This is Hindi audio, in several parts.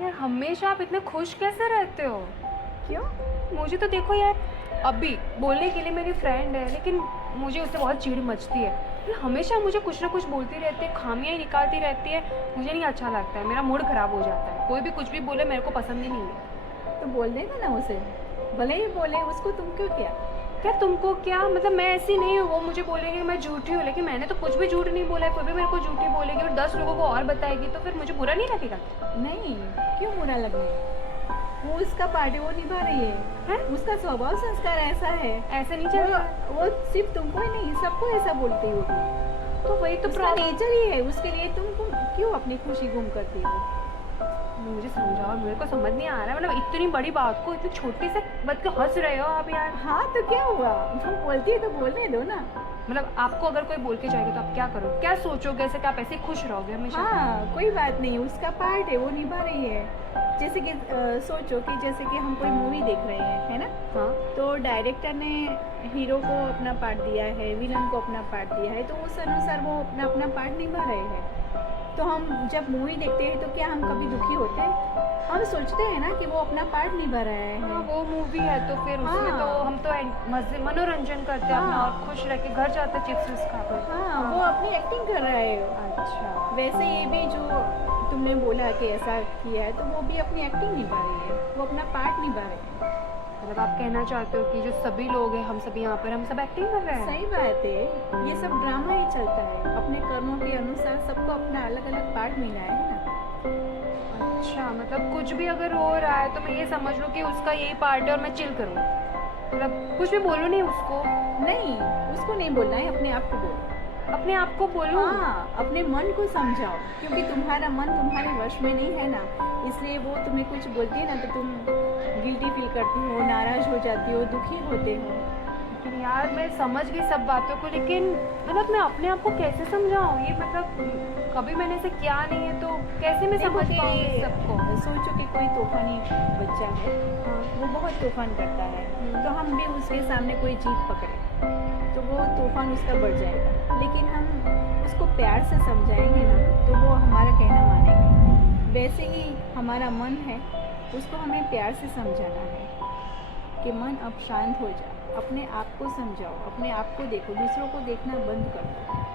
यार हमेशा आप इतने खुश कैसे रहते हो? क्यों? मुझे तो देखो यार, अभी बोलने के लिए मेरी फ्रेंड है, लेकिन मुझे उससे बहुत चिढ़ मचती है। हमेशा मुझे कुछ ना कुछ बोलती रहती है, खामियां ही निकालती रहती है। मुझे नहीं अच्छा लगता है, मेरा मूड ख़राब हो जाता है। कोई भी कुछ भी बोले मेरे को पसंद ही नहीं है। तो बोल देना ना उसे, भले ही बोले, उसको तुम क्यों किया? क्या तुमको क्या मतलब, मैं ऐसी नहीं हूँ। वो मुझे बोलेगी मैं झूठी हूँ, लेकिन मैंने तो कुछ भी झूठ नहीं बोला है। फिर भी मेरे को झूठी बोलेगी और 10 लोगों को और बताएगी, तो फिर मुझे बुरा नहीं लगेगा? नहीं, क्यों बुरा लगने? वो उसका पार्ट है, वो निभा रही है। उसका स्वभाव संस्कार ऐसा है। ऐसे नहीं चलेगा। वो सिर्फ तुमको ही नहीं, सबको ऐसा बोलती होगी। तो वही तो उसका नेचर ही है। उसके लिए तुम क्यों अपनी खुशी गुम करती हो? मुझे समझाओ, मेरे को समझ नहीं आ रहा है। मतलब इतनी बड़ी बात को इतनी छोटी से बात को हंस रहे हो आप यार। हाँ तो क्या हुआ, वो बोलती है तो बोलने दो ना। मतलब आपको अगर कोई बोल के जाएगा तो आप क्या करोगे, क्या सोचोगे? ऐसे कि आप ऐसे खुश रहोगे हमेशा? हाँ कोई बात नहीं, उसका पार्ट है, वो निभा रही है। जैसे कि सोचो कि जैसे कि हम कोई मूवी देख रहे हैं, है ना? हाँ। तो डायरेक्टर ने हीरो को अपना पार्ट दिया है, विलन को अपना पार्ट दिया है, तो उस अनुसार वो अपना अपना पार्ट निभा रहे हैं। तो हम जब मूवी देखते हैं तो क्या हम कभी दुखी होते हैं? हम सोचते हैं ना कि वो अपना पार्ट निभा रहे हैं। हाँ, वो मूवी है तो फिर उसमें हाँ। तो हम तो मजे मनोरंजन करते हैं अपना, हाँ। और खुश रह के घर जाते चिप्स विप्स खाकर। हाँ, वो अपनी एक्टिंग कर रहा है। अच्छा। वैसे ये भी जो तुमने बोला कि ऐसा किया है, तो वो भी अपनी एक्टिंग निभा रही है, वो अपना पार्ट निभा रहे हैं। मतलब आप कहना चाहते हो कि जो सभी लोग हैं, हम सभी यहाँ पर, हम सब एक्टिंग कर रहे हैं? सही बात है, ये सब ड्रामा ही चलता है। अपने कर्मों के अनुसार सबको अपना अलग अलग पार्ट मिला है ना। अच्छा, मतलब कुछ भी अगर हो रहा है तो मैं ये समझ लूँ कि उसका यही पार्ट है और मैं चिल करूँ? मतलब कुछ भी बोलूँ नहीं उसको? नहीं, उसको नहीं बोलना है, अपने आप को बोलो। अपने आप को बोलूँ? हाँ, अपने मन को समझाओ, क्योंकि तुम्हारा मन तुम्हारे वश में नहीं है ना। इसलिए वो तुम्हें कुछ बोलती है ना तो तुम गिल्टी फील करती हो, नाराज हो जाती हो, दुखी होते हो। लेकिन यार मैं समझ गई सब बातों को, लेकिन मतलब मैं अपने आप को कैसे समझाऊँ? ये मतलब कभी मैंने ऐसे किया नहीं है, तो कैसे मैं समझ पाऊँगी सबको? सोचो कि कोई तूफानी बच्चा है, वो बहुत तूफान करता है, तो हम भी उसके सामने कोई जीत पकड़े तो वो तूफान उसका बढ़ जाएगा। लेकिन हम उसको प्यार से समझाएंगे ना तो वो हमारा कहना मानेगा। वैसे ही हमारा मन है, उसको हमें प्यार से समझाना है कि मन अब शांत हो जा, अपने आप को समझाओ, अपने आप को देखो, दूसरों को देखना बंद कर दो।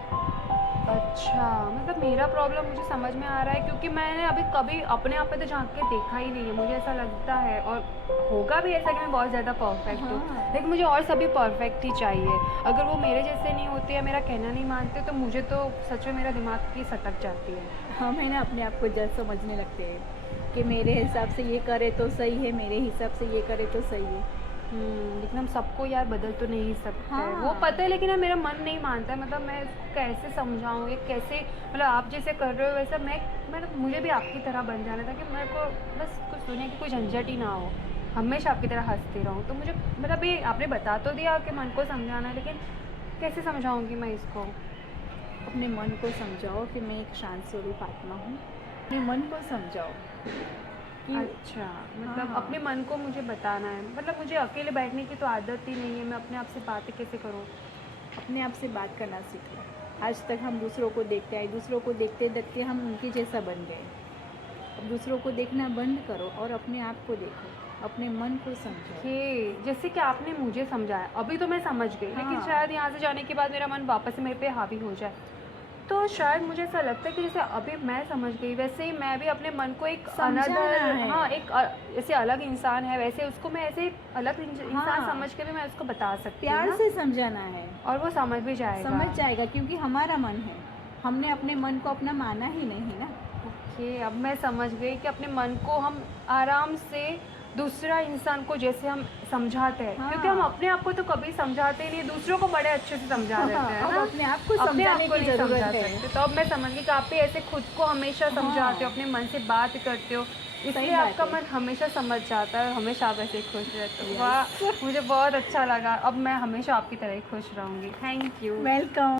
अच्छा, मतलब मेरा प्रॉब्लम मुझे समझ में आ रहा है, क्योंकि मैंने अभी कभी अपने आप पे तो झांक के देखा ही नहीं है। मुझे ऐसा लगता है, और होगा भी ऐसा, कि मैं बहुत ज़्यादा परफेक्ट हूँ। हाँ। लेकिन मुझे और सभी परफेक्ट ही चाहिए। अगर वो मेरे जैसे नहीं होते या मेरा कहना नहीं मानते, तो मुझे तो सच में मेरा दिमाग की सटक जाती है। हम है ना अपने आप को जज समझने लगते हैं कि मेरे हिसाब से ये करे तो सही है, मेरे हिसाब से ये करे तो सही है। लेकिन हम सबको यार बदल तो नहीं सकते। हाँ। वो पता है, लेकिन यार मेरा मन नहीं मानता है। मतलब मैं इसको कैसे समझाऊँ, ये कैसे, मतलब आप जैसे कर रहे हो वैसा मैं मुझे भी आपकी तरह बन जाना था, कि मेरे को बस कुछ दुनिया की कोई झंझट ही ना हो, हमेशा आपकी तरह हंसती रहूँ। तो मुझे मतलब ये आपने बता तो दिया कि मन को समझाना है, लेकिन कैसे समझाऊँगी मैं इसको? अपने मन को समझाओ कि मैं एक शांत स्वरूप आत्मा हूँ। अपने मन को समझाओ कि अच्छा, मतलब हाँ। अपने मन को मुझे बताना है। मतलब मुझे अकेले बैठने की तो आदत ही नहीं है, मैं अपने आप से बातें कैसे करूँ? अपने आप से बात करना सीखो। आज तक हम दूसरों को देखते आए, दूसरों को देखते देखते हम उनके जैसा बन गए। अब दूसरों को देखना बंद करो और अपने आप को देखो, अपने मन को समझो। जैसे कि आपने मुझे समझाया, अभी तो मैं समझ गई। लेकिन हाँ। शायद यहाँ से जाने के बाद मेरा मन वापस से मेरे पे हावी हो जाए, तो शायद मुझे ऐसा लगता है कि जैसे अभी मैं समझ गई, वैसे ही मैं भी अपने मन को एक समझाना है। हाँ, एक जैसे अलग इंसान है, वैसे उसको मैं ऐसे अलग इंसान हाँ। समझ के भी मैं उसको बता सकती हूँ प्यार ना? से समझाना है, और वो समझ भी जाएगा। समझ जाएगा, क्योंकि हमारा मन है, हमने अपने मन को अपना माना ही नहीं ना। ओके, अब मैं समझ गई कि अपने मन को हम आराम से दूसरा इंसान को जैसे हम समझाते हैं, हाँ। क्योंकि हम अपने आप को तो कभी समझाते ही नहीं, दूसरों को बड़े अच्छे से समझा देते हैं अब ना। अपने आप को अपने समझाने आप को की नहीं जरूरत समझा है। सकते। तो अब मैं समझ गई कि आप भी ऐसे खुद को हमेशा समझाते हो, अपने मन से बात करते हो, इसलिए बात आपका है। मन हमेशा समझ जाता है और हमेशा आप ऐसे खुश रहते हो। Yes. वाह, मुझे बहुत अच्छा लगा। अब मैं हमेशा आपकी तरह ही खुश रहूँगी। Thank you. वेलकम।